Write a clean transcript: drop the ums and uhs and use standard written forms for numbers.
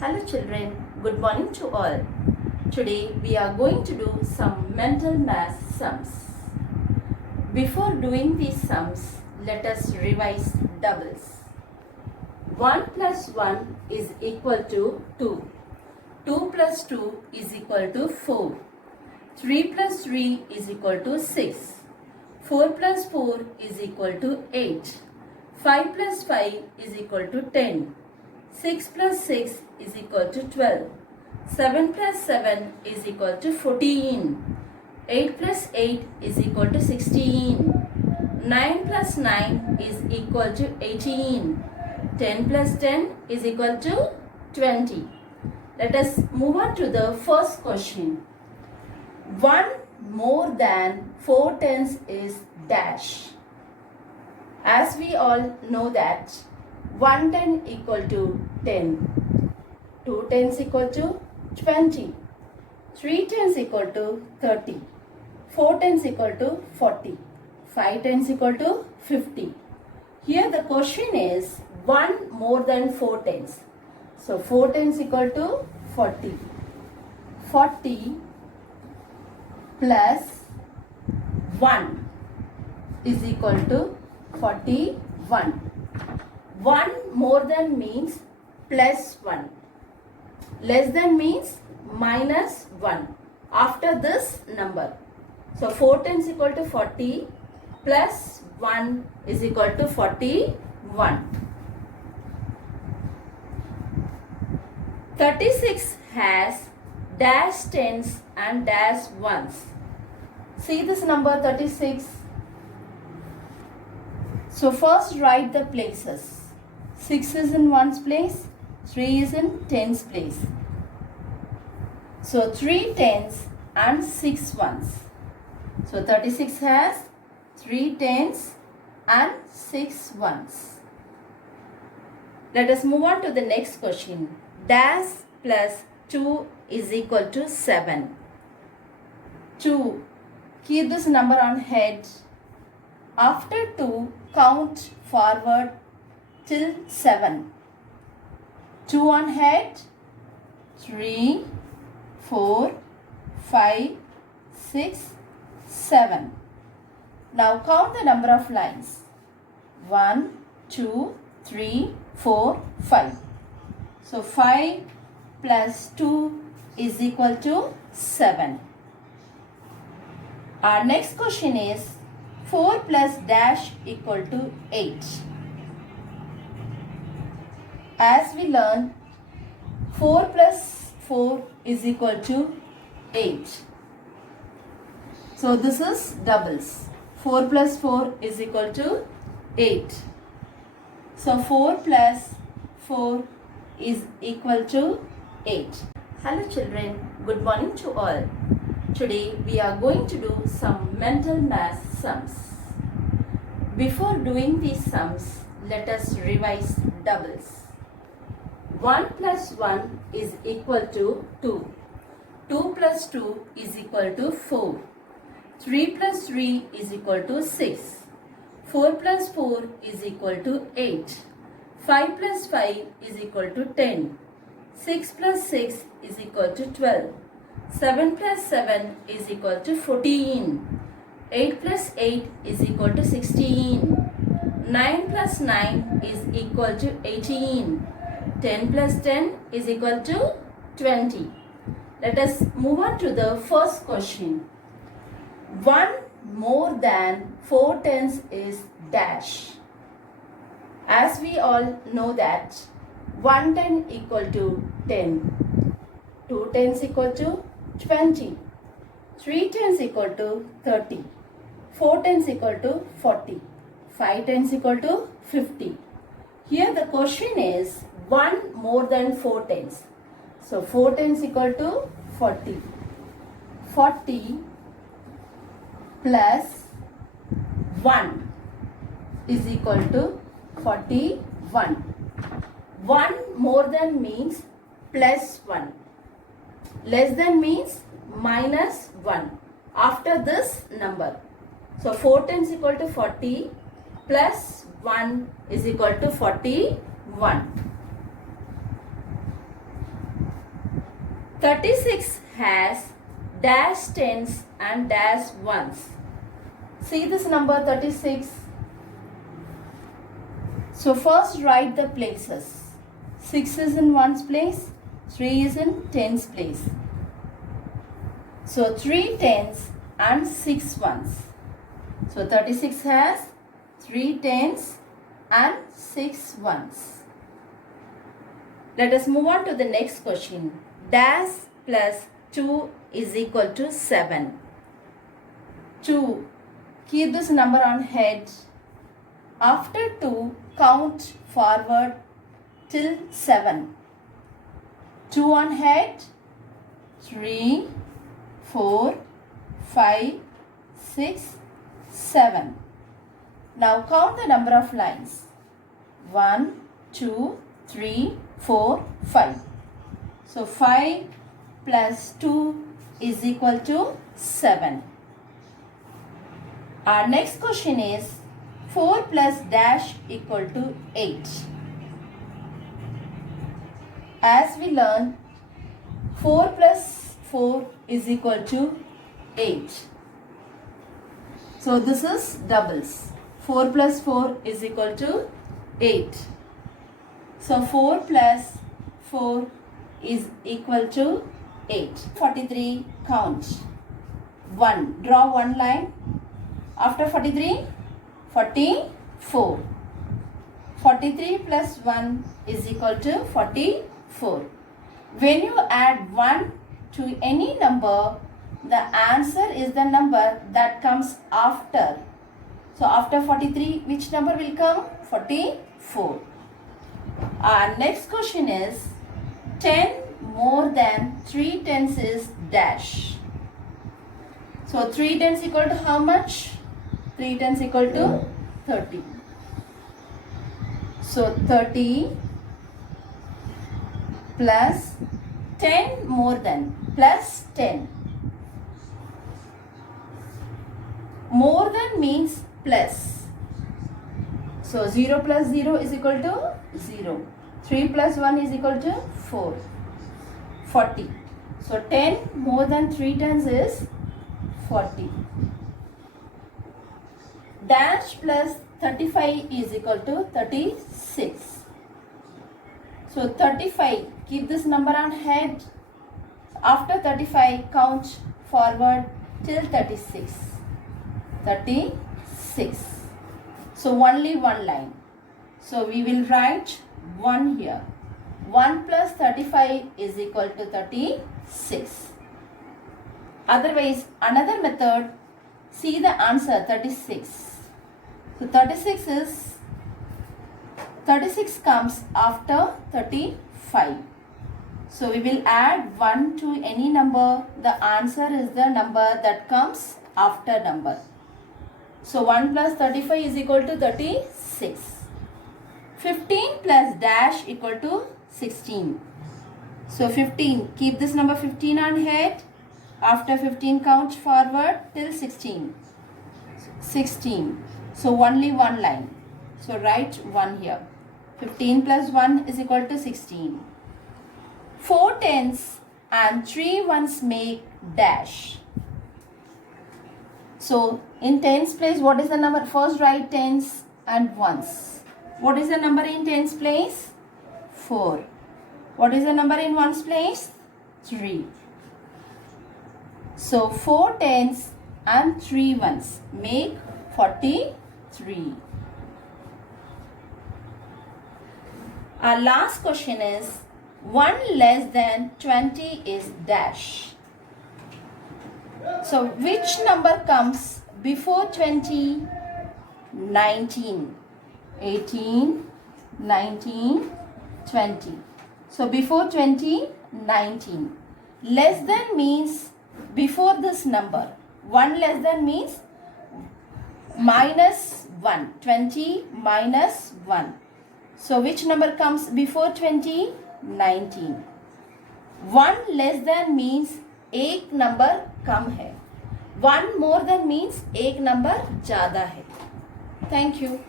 Hello children, good morning to all. Today we are going to do some mental math sums. Before doing these sums, let us revise doubles. 1 plus 1 is equal to 2. 2 plus 2 is equal to 4. 3 plus 3 is equal to 6. 4 plus 4 is equal to 8. 5 plus 5 is equal to 10. 6 plus 6 is equal to 12. 7 plus 7 is equal to 14. 8 plus 8 is equal to 16. 9 plus 9 is equal to 18. 10 plus 10 is equal to 20. Let us move on to the first question. 1 more than 4 tenths is dash. As we all know that 1 tenth equal to 10, 2 tenths equal to 20, 3 tenths equal to 30, 4 tenths equal to 40, 5 tenths equal to 50. Here the question is 1 more than 4 tenths. So 4 tenths equal to 40. 40 plus 1 is equal to 41. 1 more than means plus 1. Less than means minus 1 after this number. So 4 tenths equal to 40 plus 1 is equal to 41. 36 has dash tens and dash ones. See this number 36. So first write the places. 6 is in ones place, 3 is in tens place. So 3 tens and 6 ones. So 36 has 3 tens and 6 ones. Let us move on to the next question. Dash plus 2 is equal to 7. 2. Keep this number on head. After 2, count forward till 7. 2 on head, 3, 4, 5, 6, 7. Now count the number of lines. 1, 2, 3, 4, 5. So 5 plus 2 is equal to 7. Our next question is 4 plus dash equal to 8. As we learn, 4 plus 4 is equal to 8. So this is doubles. 4 plus 4 is equal to 8. So 4 plus 4 is equal to 8. Hello children, good morning to all. Today we are going to do some mental math sums. Before doing these sums, let us revise doubles. 1 plus 1 is equal to 2. 2 plus 2 is equal to 4. 3 plus 3 is equal to 6. 4 plus 4 is equal to 8. 5 plus 5 is equal to 10. 6 plus 6 is equal to 12. 7 plus 7 is equal to 14. 8 plus 8 is equal to 16. 9 plus 9 is equal to 18. 10 plus 10 is equal to 20. Let us move on to the first question. 1 more than 4 tenths is dash. As we all know that 1 tenth equal to 10. 2 tenths equal to 20. 3 tenths equal to 30. 4 tenths equal to 40. 5 tenths equal to 50. Here the question is 1 more than 4 tenths. So 4 tenths equal to 40. 40 plus 1 is equal to 41. 1 more than means plus 1. Less than means minus 1 after this number. So 4 tenths equal to 40 plus 1 is equal to 41. 36 has dash tens and dash ones. See this number 36. So first write the places. 6 is in ones place, 3 is in tens place. So 3 tens and 6 ones. So 36 has 3 tens and 6 ones. Let us move on to the next question. Dash plus 2 is equal to 7. 2. Keep this number on head. After 2, count forward till 7. 2 on head. 3, 4, 5, 6, 7. Now count the number of lines. 1, 2, 3, 4, 5. So 5 plus 2 is equal to 7. Our next question is 4 plus dash equal to 8. As we learned, 4 plus 4 is equal to 8. So this is doubles. 4 plus 4 is equal to 8. So 4 plus 4 is equal to 8. 43, count. 1. Draw one line. After 43, 44. 43 plus 1 is equal to 44. When you add 1 to any number, the answer is the number that comes after. So after 43, which number will come? 44. Our next question is 10 more than 3 tens is dash. So 3 tens equal to how much? 3 tens equal to 30. So 30 plus 10 more than plus 10. More than means plus. So 0 plus 0 is equal to 0. 3 plus 1 is equal to 4. 40. So 10 more than 3 tens is 40. Dash plus 35 is equal to 36. So 35, keep this number on head. After 35, count forward till 36. 36. So only one line. So we will write 1 here. 1 plus 35 is equal to 36. Otherwise, another method, see the answer 36. So 36 comes after 35. So we will add 1 to any number. The answer is the number that comes after number. So 1 plus 35 is equal to 36. 15 plus dash equal to 16. So 15, keep this number 15 on head. After 15 count forward till 16. 16. So only one line. So write 1 here. 15 plus 1 is equal to 16. 4 tens and 3 ones make dash. So in tens place, what is the number? First write tens and ones. What is the number in tens place? 4. What is the number in ones place? 3. So 4 tens and 3 ones make 43. Our last question is 1 less than 20 is dash. So which number comes before 20? 19, 18, 19, 20. So before 20, 19. Less than means before this number. 1 less than means minus 1. 20 minus 1. So which number comes before 20? 19. 1 less than means एक number कम है. 1 more than means एक number ज़्यादा है. Thank you.